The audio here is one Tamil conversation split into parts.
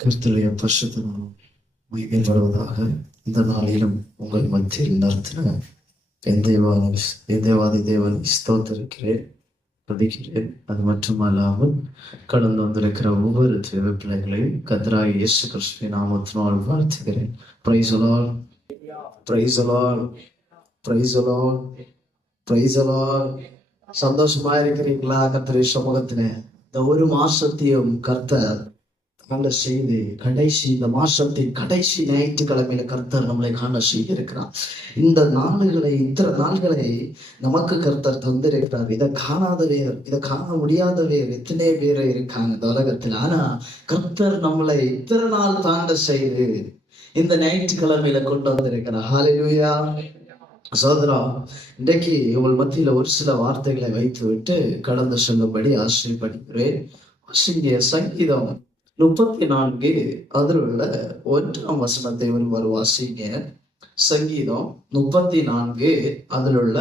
கர்த்தருடைய பரிசுத்த நாமம் மகிமைப்படுவதாக. இந்த நாளிலும் உங்கள் மத்தியில் நிறுத்தின என் தேவாதி தேவன் ஸ்தோத்தரிக்கிறேன், துதிக்கிறேன். அது மட்டுமல்லாமல் கடந்து வந்திருக்கிற ஒவ்வொரு தேவ பிள்ளைகளையும் கர்த்தராகிய இயேசு கிறிஸ்துவின் நாமத்தினால் வாழ்த்துகிறேன். Praise the Lord, praise the Lord, praise the Lord, praise the Lord. சந்தோஷமா இருக்கிறீங்களா? கர்த்தருடைய சமூகத்திலே இந்த ஒரு மாசத்தையும் கர்த்தர் நல்ல செய்தி இந்த மாசத்தின் கடைசி ஞாயிற்றுக்கிழமையில கர்த்தர் நம்மளை காண செய்திருக்கிறார். இந்த இத்தனை நாள்களை நமக்கு கர்த்தர் தந்திருக்கிறார். இதை காண முடியாதவர் எத்தனை பேர் இருக்காங்க இந்த உலகத்தில். ஆனா கர்த்தர் நம்மளை இத்தனை நாள் தாண்ட செய்து இந்த ஞாயிற்றுக்கிழமையில கொண்டு வந்திருக்கிறார். ஹல்லேலூயா. சோதரா, இன்றைக்கு உங்கள் மத்தியில ஒரு சில வார்த்தைகளை வைத்து விட்டு கடந்து செல்லும்படி ஆசைப்படுகிறேன். சங்கீதம் 34 அதில் உள்ள 1ஆம் வசனத்தை ஒருவர் வாசிங்க. சங்கீதம் 34 அதில் உள்ள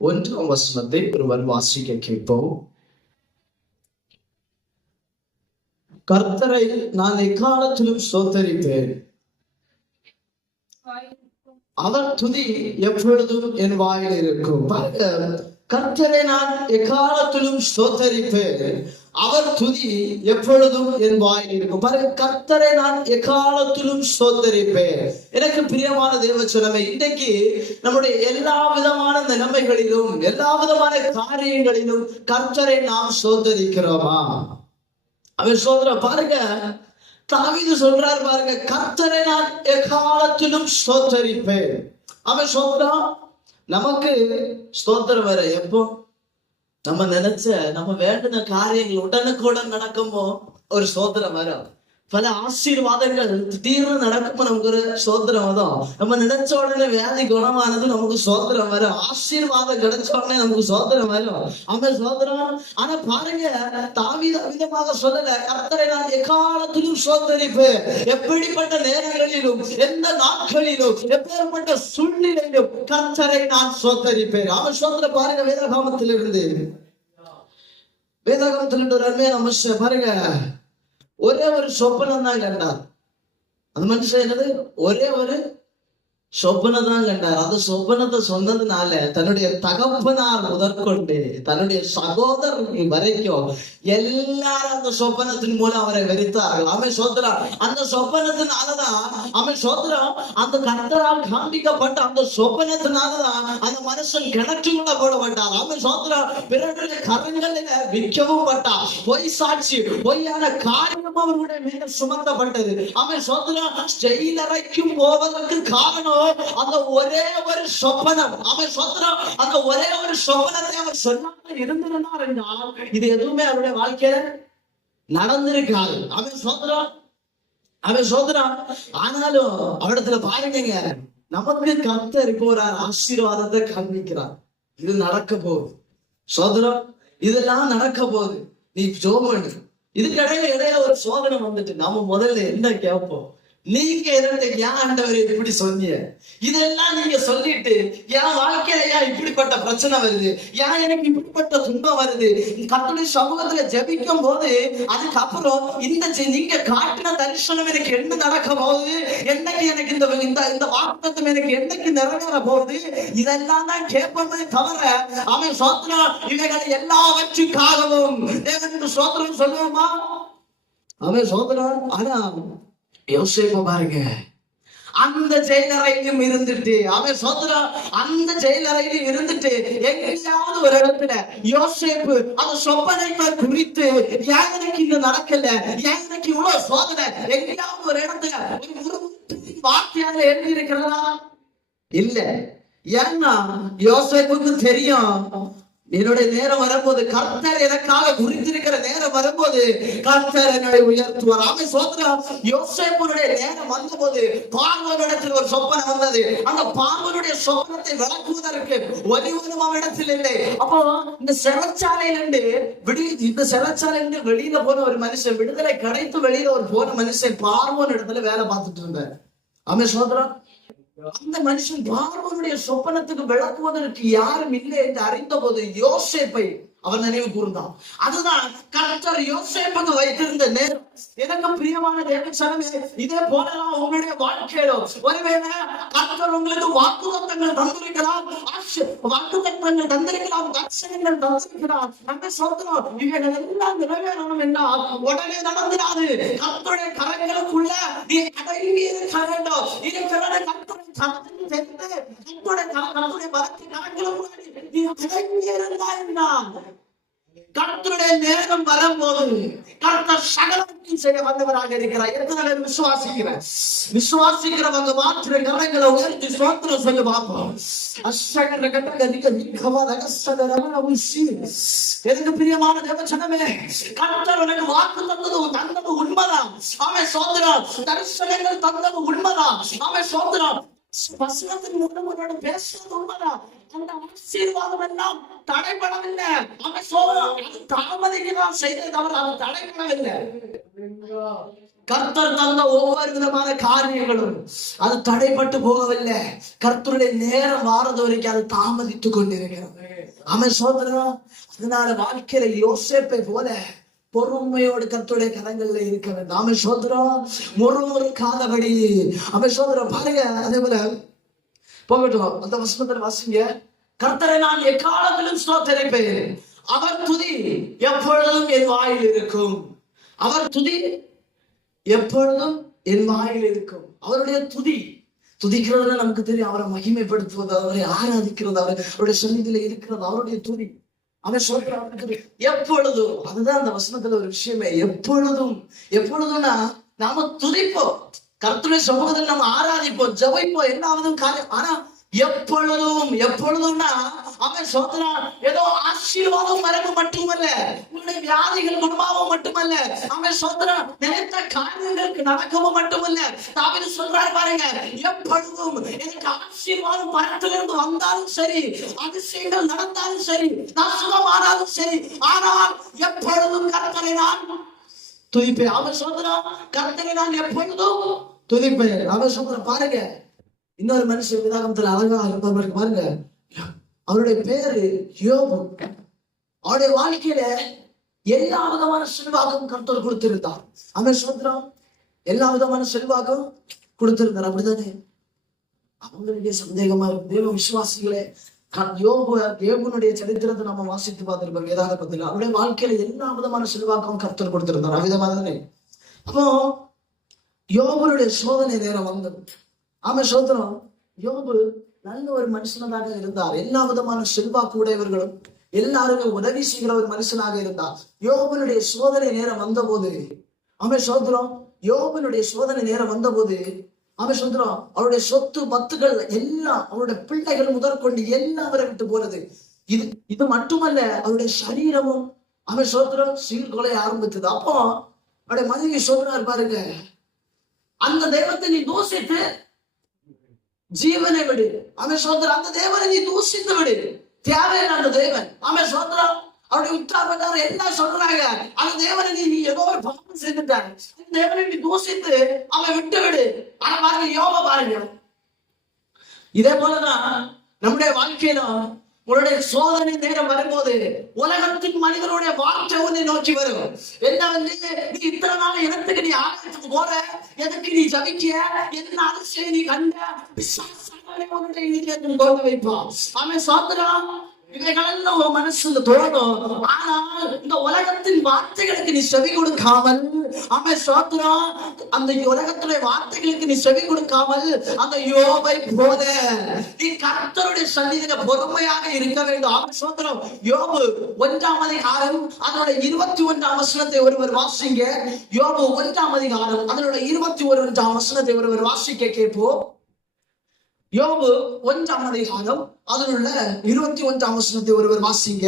1ஆம் வசனத்தை ஒருவர் வாசிக்க கேட்போம். கர்த்தரை நான் எக்காலத்திலும் ஸ்தோத்தரிப்பேன், அவர் துதி எப்பொழுதும் என் வாயில் இருக்கும். கர்த்தரை நான் எக்காலத்திலும் ஸ்தோத்தரிப்பேன், அவர் துதி எப்பொழுதும் என் வாயில் இருக்கும். பாருங்க, கர்த்தரை நான் எக்காலத்திலும் ஸ்தோத்தரிப்பேன். எனக்கு பிரியமான தேவச்சனமே, இன்றைக்கு நம்முடைய எல்லா விதமான நிலைமைகளிலும் எல்லா விதமான காரியங்களிலும் கர்த்தரை நாம் ஸ்தோத்தரிக்கிறோமா? அவன் சொல்ற பாருங்க, தாவீது சொல்றார் பாருங்க, கர்த்தரை நான் எக்காலத்திலும் ஸ்தோத்தரிப்பேன். அவன் சொல்றான், நமக்கு ஸ்தோத்திரம் வேற எப்போ நம்ம வேண்டின காரியங்கள் உடனுக்குடன் நடக்குமோ ஒரு ஸ்தோத்திரம் வரும். பல ஆசீர்வாதங்கள் திடீர்னு நடக்கும், நமக்கு ஒரு ஸ்தோத்திரம் வரும். நம்ம நினைச்ச உடனே வியாதி குணமானது நமக்கு ஸ்தோத்திரம் வரும். ஆசீர்வாதம் கிடைச்ச உடனே நமக்கு ஸ்தோத்திரம் வரும். அவன் ஸ்தோத்திரம். ஆனா பாருங்க, தாவீது விதமாக சொல்லல, கர்த்தரை நான் எக்காலத்திலும் ஸ்தோத்தரிப்பேன். எப்படிப்பட்ட நேரங்களிலும் எந்த நாட்களிலும் எப்பேற்பட்ட சூழ்நிலையிலும் கர்த்தரை நான் ஸ்தோத்தரிப்பேன். அவன் ஸ்தோத்திர பாருங்க, வேதாகமத்திலிருந்து ஒரு அருமையான மனுஷன் பாருங்க, ஒரே ஒரு சொப்பனம் தான் கண்டார். அந்த மனுஷன் என்னது? ஒரே ஒரு சொப்பனம் தான் கண்டார். அந்த சொப்பனத்தை சொன்னதுனால தன்னுடைய தகப்பனார் முதற்கொண்டு தன்னுடைய சகோதரர்கள் வரைக்கும் எல்லாரும் அந்த சொப்பனத்தின் மூலம் அவரை வெறுத்தார்கள். அவன் சோதரம். அந்த சொப்பனத்தினாலதான் அவன் சோதரம், அந்த கர்த்தரால் காண்பிக்கப்பட்ட அந்த சொப்பனத்தினாலதான் அந்த மனுஷன் கிணற்றுக்குள்ள போடப்பட்டார். அவன் சோதரம். பிறருடைய கரங்களில விற்கவும் பட்டார். பொய் சாட்சி, பொய்யான காரியம் அவர்களுடைய மேல சுமத்தப்பட்டது. அவன் சோதரம். ஜெயிலறைக்கும் போவதற்கு காரணம் அந்த ஒரே ஒரு சொப்பனம். அவன் சொல்றான், அந்த ஒரே ஒரு சொப்பனத்தை அவர் சொன்னாங்க இருந்திருந்தார் என்றால் இது எதுவுமே அவருடைய வாழ்க்கையில நடந்திருக்காது. அவன் சொல்றான். ஆனாலும் அவரிடத்துல பாருங்க, நமக்கு கர்த்தர் இப்போ ஒரு ஆசீர்வாதத்தை காண்பிக்கிறார். இது நடக்க போகுது சோதரம், இதெல்லாம் நடக்க போகுது. நீ ஜோமனு இதுக்கிடையில ஒரு சோதனை வந்துட்டு நாம முதல்ல என்ன கேட்போம்? நீங்க ஏன் ஆண்டவரை இப்படி சொன்னீங்க? இதெல்லாம் நீங்க சொல்லிட்டு என் வாழ்க்கையில ஏன் இப்படிப்பட்ட பிரச்சனை வருது, ஏன் எனக்கு இப்படிப்பட்ட துன்பம் வருது? கர்த்தருடைய சமூகத்துல ஜெபிக்கும் போது அதுக்கப்புறம் நீங்க காட்டின தரிசனம் எனக்கு என்ன நடக்க போகுது, என்னைக்கு எனக்கு இந்த வாக்குத்தத்தம் எனக்கு என்னைக்கு நிறைவேற போகுது, இதெல்லாம் தான் கேட்போமே தவிர அவன் சோத்திரம் இவைகளை எல்லாவற்றுக்காகவும் தேவனுக்கு சோத்திரம் சொல்லுவோமா? அவன் சோத்திரம். ஆனா யோசேப்பு பாருங்க, அந்த ஜெயிலறையிலும் இருந்துட்டு அவன் சோதரம், அந்த ஜெயிலறையிலும் இருந்துட்டு எங்கேயாவது ஒரு இடத்துல யோசேப்பு அந்த சொப்பனை குறித்து ஏன் எனக்கு இது நடக்கல, ஏன் எனக்கு இவ்வளவு சோதனை, எங்கேயாவது ஒரு இடத்துல ஒரு வார்த்தையாக எழுதி இருக்கிறதா? இல்ல. ஏன்னா யோசேப்புக்கு தெரியும், என்னுடைய நேரம் வரும்போது, கர்த்தர் எனக்காக குறித்திருக்கிற நேரம் வரும்போது கர்த்தர் என்னை உயர்த்துவார். அவன் சோதரம். யோசேப்புடைய நேரம் வந்தபோது பார்வோனிடத்தில் ஒரு சொப்பனம் வந்தது. அந்த பார்வோனுடைய சொப்பனத்தை விளக்குவதற்கு ஒருவரும் அவனிடத்தில் இல்லை. அப்போ இந்த சிறைச்சாலையிலிருந்து வெளியில போன ஒரு மனுஷன், விடுதலை கிடைத்து வெளியில ஒரு போன மனுஷன் பார்வோன் இடத்துல வேலை பார்த்துட்டு இருந்தார். அவன் சோதரம். அந்த மனுஷன் பார்வோனுடைய சொப்பனத்துக்கு விளக்குவதற்கு யாரும் இல்லை என்று அறிந்த போது யோசேப்பை அவர் நினைவு கூர்ந்தான். அதுதான் கர்த்தர் யோசேப்புக்கு வைத்திருந்த நேரம். எனக்கு பிரியமான தேவசனமே, இதே போலலாம் உங்களுடைய வாழ்க்கையில ஒருவேளை கர்த்தர் உங்களுக்கு வாக்குத்தத்தங்கள் தந்திருக்கலாம், வாக்குத்தத்தங்கள் தந்திருக்கலாம், தரிசனங்கள் தந்திருக்கலாம். நம்ம சொல்றோம் இவைகள் எல்லாம் நிறைவேறணும் என்ன உடனே நடந்துடாது. கர்த்தருடைய கரங்களுக்குள்ள நீ அடங்கி இருக்க வேண்டும். இருக்கிறத கர்த்தரை கரத்தில் சென்று கர்த்தருடைய பலத்தை கரங்களுக்குள்ள நீ அடங்கி இருந்தாய் என்றால் கர்த்தருடைய நேரம் வரும்போது கர்த்தர் சகலத்தையும் செய்ய வந்தவராக இருக்கிறார். எத்தனை பேர் விசுவாசிக்கிறவங்க மாற்ற கரங்களை உயர்த்தி ஸ்தோத்திரம் சொல்லி பார்ப்போம். எனக்கு பிரியமான தேவசனமே, கர்த்தர் எனக்கு வாக்கு தந்தது உண்மைதான். அவன் சோதரம் தரிசனங்கள் தந்தது உண்மைதான். அவன் சோதரம் வசனத்தின் மூலம் அவரோட பேசுறது உண்மைதான். அந்த ஆசீர்வாதம் எல்லாம் தடைபடவில்லை. அவன் சோதரம் தாமதிக்கிறான் செய்தது தவிர அது தடைபடவில்லை. கர்த்தர் தந்த ஒவ்வொரு விதமான காரியங்களும் அது தடைப்பட்டு போகவில்லை. கர்த்தருடைய நேரம் வாரது வரைக்கும் அது தாமதித்துக் கொண்டிருக்கிறது. அவன் சோதரம் அதனால வாழ்க்கையில யோசேப்பை போல பொறுமையோடு கர்த்தருடைய கரங்கள்ல இருக்க வேண்டும். அவன் சோதரம் முறுமுறுக்காதபடி அவன் சோதரம் பாருங்க. அதே போல போகட்டும், அந்த வசனத்தை வாசிங்க. கர்த்தரை நான் எக்காலத்திலும் ஸ்தோத்திரிப்பேன், அவர் துதி எப்பொழுதும் என் வாயில் இருக்கும். அவர் துதி எப்பொழுதும் என் வாயில் இருக்கும். அவருடைய துதிக்கிறது நமக்கு தெரியும். அவரை மகிமைப்படுத்துவது, அவரை ஆராதிக்கிறது, அவருடைய சந்நிதியில இருக்கிறது அவருடைய துதி. அவன் சொல்றான் எப்பொழுதும். அதுதான் அந்த வசனத்துல ஒரு விஷயமே. எப்பொழுதும்னா நாம துதிப்போம், கர்த்தருடைய சமூகத்தில் நம்ம ஆராதிப்போம், ஜெபிப்போம், என்னாவதும் காரியம். ஆனா எப்பொழுதும்னா அவன் சொல்றான் ஏதோ ஆசீர்வாதம் மரபு மட்டுமல்ல, உன்னுடைய வியாதிகள் குணமாவும் மட்டுமல்ல, அவன் சொல்றான் நினைத்த காரியங்களுக்கு நடக்கவும் மட்டுமல்ல. தாவீது சொல்றாரு பாருங்க, எப்பொழுதும் எனக்கு ஆசீர்வாதம் பரத்திலிருந்து வந்தாலும் சரி, அதிசயங்கள் நடந்தாலும் சரி, நான் சுகமானாலும் சரி, ஆனால் எப்பொழுதும் கர்த்தரை நான் துதிப்பேன். அவன் சொல்றான் கர்த்தரை நான் எப்பொழுதும் துதிப்பேன். அவன் சொல்றான் பாருங்க, இன்னொரு மனுஷன் விதாகமத்துல அழகா இருப்பவருக்கு பாருங்க, அவருடைய பேரு யோபு. அவருடைய வாழ்க்கையில எல்லா விதமான செல்வாக்கும் கர்த்தர் கொடுத்திருந்தார். அவன் சொல்றான் எல்லா விதமான செல்வாக்கும் கொடுத்திருந்தார். அப்படித்தானே? அவங்களுடைய சந்தேகமா இருக்கும் தேவ விசுவாசிகளே, யோபுனுடைய சரித்திரத்தை நம்ம வாசித்து பார்த்திருப்போம் வேதாகமத்தில். அவருடைய வாழ்க்கையில எல்லா விதமான செல்வாக்கும் கர்த்தர் கொடுத்திருந்தார். அவ்விதமா தானே? அப்போ யோபுனுடைய சோதனை நேரம் வந்தது. அவன் சோதனம் யோபு நல்ல ஒரு மனுஷனாக இருந்தார். எல்லா விதமான செல்வாக்கு உடையவர்களும் எல்லாருக்கும் உதவி செய்கிற ஒரு மனுஷனாக இருந்தார். யோபனுடைய சோதனை நேரம் வந்த போது அவன் சோதனம் யோபனுடைய சோதனை நேரம் வந்த போது அவன் சோதனம் அவருடைய சொத்து பத்துகள் எல்லாம், அவருடைய பிள்ளைகள் முதற்கொண்டு எல்லாம் அவரை விட்டு போனது. இது மட்டுமல்ல, அவருடைய சரீரமும் அவன் சோதனம் சீர்கொலை ஆரம்பித்தது. அப்போ அவருடைய மனைவி சொல்றாரு பாருங்க, அந்த தெய்வத்தை நீ தூசித்து ஜீவனை விடு. அவன் சொல்றான் அந்த தேவனை நீ தூசித்து விடு, தேவையான அந்த தேவன். அவன் சொல்றான் அவருடைய உற்றார் என்ன சொல்றாங்க, அந்த தேவனை நீ ஏதோ ஒரு பாவம் செய்துட்டாங்க, அந்த தேவனை நீ தூசித்து அவன் விட்டு விடு. ஆனா பாருங்க யோப பாருங்க, இதே போலதான் நம்முடைய வாழ்க்கையில உன்னுடைய சோதனை நேரம் வரும்போது உலகத்தின் மனிதனுடைய வார்த்தை உன்னை நோக்கி வரும். என்ன வந்து நீ இத்தனை நாள் இடத்துக்கு நீ ஆலயத்துக்கு போற, எதுக்கு நீ ஜபிக்க, என்ன அதிசயம் நீ கண்ட, விசுவாசங்களை உன்னுடைய வைப்பான். அவன் சாப்பிடுறான். இவைகளெல்லாம் உன் மனசுல தோணும். ஆனால் இந்த உலகத்தின் வார்த்தைகளுக்கு நீ செவி கொடுக்காமல், அவன் சோத்ரான் அந்த உலகத்துடைய வார்த்தைகளுக்கு நீ செவி கொடுக்காமல் அந்த யோபை போல நீ கர்த்தருடைய சந்நிதியில பொறுமையாக இருக்க வேண்டும். அவன் சோத்ரம் யோபு 1ஆம் அதிகாரம் அதோட 21ஆம் வசனத்தை ஒருவர் வாசிங்க. யோபு 1ஆம் அதிகாரம் அதனோட 21ஆம் வசனத்தை ஒருவர் வாசிக்க கேட்போம். யோபு 1ஆம் அதிகாரம் அதனுள்ள 21ஆம் வசனத்தை ஒருவர் வாசிங்க.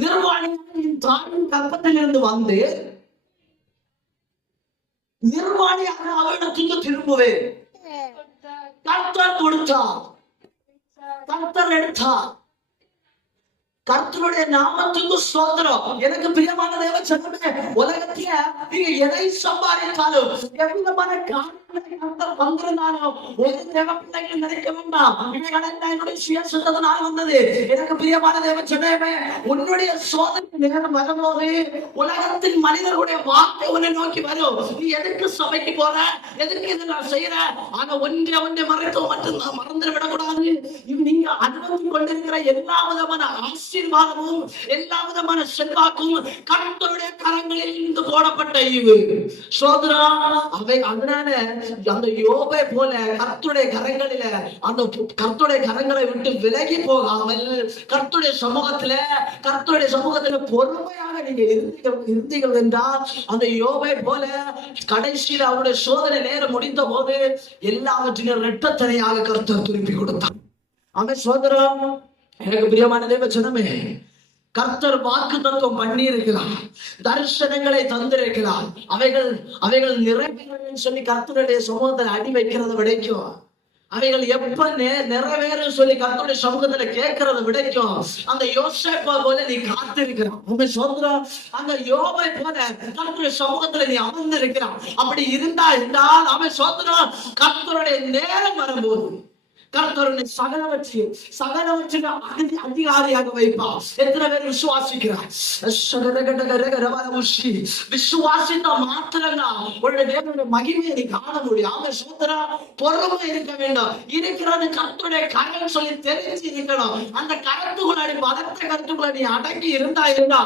நிர்வாணியின் தாயின் கற்பத்திலிருந்து வந்து நிர்வாணியாக அவரிடத்துக்கு திரும்புவேன். கர்த்தர் கொடுத்தார், கர்த்தர் எடுத்தார். கர்த்தருடைய நாமத்துக்கு ஸ்தோத்திரம். எனக்கு பிரியமான தேவ ஜனமே, உலகத்துல நீங்க எதை சம்பாதித்தாலும், எவ்விதமான காரியங்களை கர்த்தர் வந்திருந்தாலும், ஒரு தேவ பிள்ளைகள் நினைக்க வேண்டாம் என்னுடைய சுயசுத்தத்தினால வந்தது. எனக்கு பிரியமான தேவ ஜனமே, உன்னுடைய சோதனை நேரம் வரும்போது உலகத்தின் மனிதர்களுடைய வார்த்தை உன்னை நோக்கி வரும். நீ எதுக்கு சபைக்கு போற, எதுக்கு இதை நான் செய்யற, ஆனா ஒன்றை மறைத்து மட்டும்தான் மறந்துட விடக்கூடாது. நீங்க அனுபவித்துக் கொண்டிருக்கிற எல்லா விதமான ஆசீர்வாதமும் எல்லா விதமான செல்வாக்கும் கர்த்தருடைய கரங்களில் இருந்து போடப்பட்ட ஈவு. சோதரா அவை அதனால அந்த யோபை போல கர்த்தருடைய கரங்களில அந்த கர்த்தருடைய கரங்களை விட்டு விலகி போகாமல் கர்த்தருடைய சமூகத்துல பொறுமையாக நீங்க இருந்தீர்கள் என்றால் அந்த யோபை போல கடைசியில் அவருடைய சோதனை நேரம் முடிந்த போது எல்லாவற்றிலும் இரட்டத்தனையாக கர்த்தர் திருப்பி கொடுத்தார். அவன் சோதரம், எனக்கு பிரியமான தேவ ஜனமே, கர்த்தர் வாக்கு தத்துவம் பண்ணி இருக்கிறார், தரிசனங்களை தந்திருக்கிறார். அவைகள் நிறைவேறும் சொல்லி கர்த்தருடைய சமூகத்தில் அடி வைக்கிறத விடைக்கும், அவைகள் எப்ப நிறைவேறும் சொல்லி கர்த்தருடைய சமூகத்துல கேட்கறத விடைக்கும் அந்த யோசேப்பா போல நீ காத்திருக்கிறான். உங்க சோதரம் அந்த யோபை போல கர்த்தருடைய சமூகத்துல நீ அமர்ந்திருக்கிறான். அப்படி இருந்தால் அவன் சோதரம் கர்த்தருடைய நேரம் வரும்போது கர்த்தருடைய சகலவற்றின் அதிகாரியாக வைப்பார். எத்தனை பேர் விசுவாசிக்கிறார்? விசுவாசித்த மாத்திரம்தான் உன்னுடைய தேவனுடைய மகிமையை நீ காண முடியும். அவன் சோதரா பொறுமை இருக்க வேண்டும். இருக்கிறது கர்த்தருடைய கரம் சொல்லி தெரிஞ்சு இருக்கணும். அந்த கருத்துக்குள்ள பதத்த கருத்துக்குள்ள நீ அடங்கி இருந்தா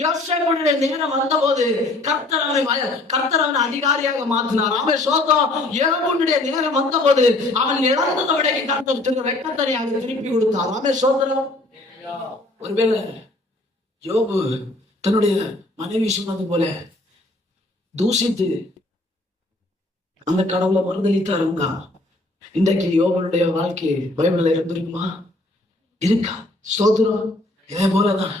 யோசேப்புடைய நேரம் வந்த போது கர்த்தர் அவனை அதிகாரியாக மாற்றினார். அவன் சோதம் யோபுடைய நேரம் வந்த போது அவன் இழந்ததை விட கர்த்தர் வெட்டத்தனையாக திருப்பி கொடுத்தார். அவன் சோதரம் ஒருவேளை யோபு தன்னுடைய மனைவி சொன்னது போல தூசித்து அந்த கடவுளை மறுதளித்தாருங்க. இன்றைக்கு யோபனுடைய வாழ்க்கை பைபிள்ல இருந்திருக்குமா? இருக்கா? சோதரம் இதே போலதான்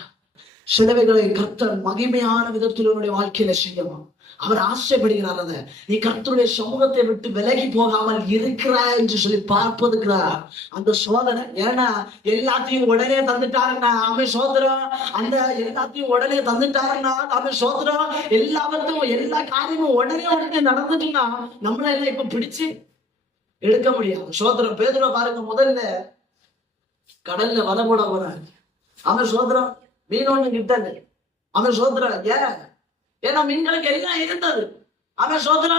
சிலவைகளை கர்த்தர் மகிமையான விதத்தில் உன்னுடைய வாழ்க்கையில செய்யணும். அவர் ஆசைப்படுகிறார். அதை நீ கர்த்தருடைய சமூகத்தை விட்டு விலகி போகாமல் இருக்கிறாய் என்று சொல்லி பார்ப்பதுக்கிறார் அந்த சோதனை. ஏன்னா எல்லாத்தையும் உடனே தந்துட்டாருன்னா அவன் சோதரம், அந்த எல்லாத்தையும் உடனே தந்துட்டாருன்னா அவன் சோதரம், எல்லாவற்றும் எல்லா காரியமும் உடனே நடந்துட்டுன்னா நம்மள எல்லாம் இப்ப பிடிச்சு எடுக்க முடியாது. சோதரம் பேதுருவை பாருங்க, முதல்ல கடல்ல வலை போட போறாரு. அவன் சோதரம் மீன் ஒண்ணு கிட்டது. அவன் சோதரா ஏன்னா மீன்களுக்கு எல்லாம் இருந்தது. அவன் சோதரா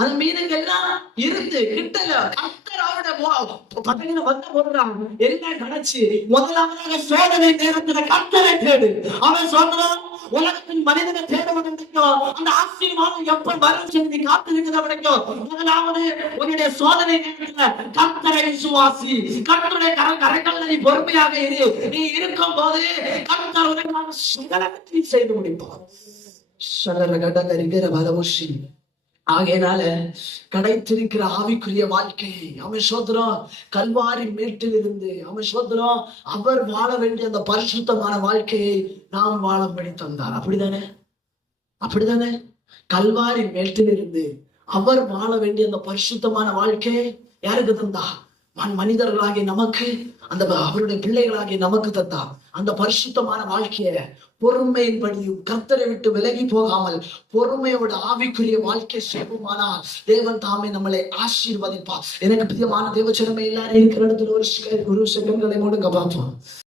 அந்த மீனுக்கு எல்லாம் இருந்து கிட்டல. கர்த்தர் அவருடைய வந்த போடுறான் எல்லாம் கிடைச்சு முதலாவதாக சோதனை நேரத்துல கர்த்தரை தேடு. அவன் சோதரா உலகத்தின் மனிதனை தேடுவதற்கும் அந்த ஆசீர்வாதம் எப்ப வரும் சொல்லி காத்திருக்கிறத விடைக்கும் முதலாவது உன்னுடைய சோதனை நேரத்துல கர்த்தரை விசுவாசி. கர்த்தருடைய கரங்கள்ல நீ பொறுமையாக இரு. நீ இருக்கும் போது கர்த்தர் உனக்காக சகலவற்றையும் செய்து முடிப்பார். ஆகையினால கிடைத்திருக்கிற ஆவிக்குரிய வாழ்க்கையை அவன் சோதரம் கல்வாரி மேட்டில் இருந்து அவன் சோதரம் அவர் வாழ வேண்டிய அந்த பரிசுத்தமான வாழ்க்கையை நாம் வாழும்படி தந்தார். அப்படிதானே கல்வாரி மேட்டில் இருந்து அவர் வாழ வேண்டிய அந்த பரிசுத்தமான வாழ்க்கையை யாருக்கு தந்தா? மனிதர்களாகிய நமக்கு, அந்த அவருடைய பிள்ளைகளாகிய நமக்கு தந்தா அந்த பரிசுத்தமான வாழ்க்கைய பொறுமையின்படியும் கர்த்தரை விட்டு விலகி போகாமல் பொறுமையோட ஆவிக்குரிய வாழ்க்கை செய்வோமானால் தேவன் தாமே நம்மளை ஆசீர்வதிப்பார். எனக்கு பிரியமான தேவச்சனமே, எல்லாரும் இருக்கிற இடத்துல ஒரு செகண்ட்களை மூடுங்க பார்ப்போம்.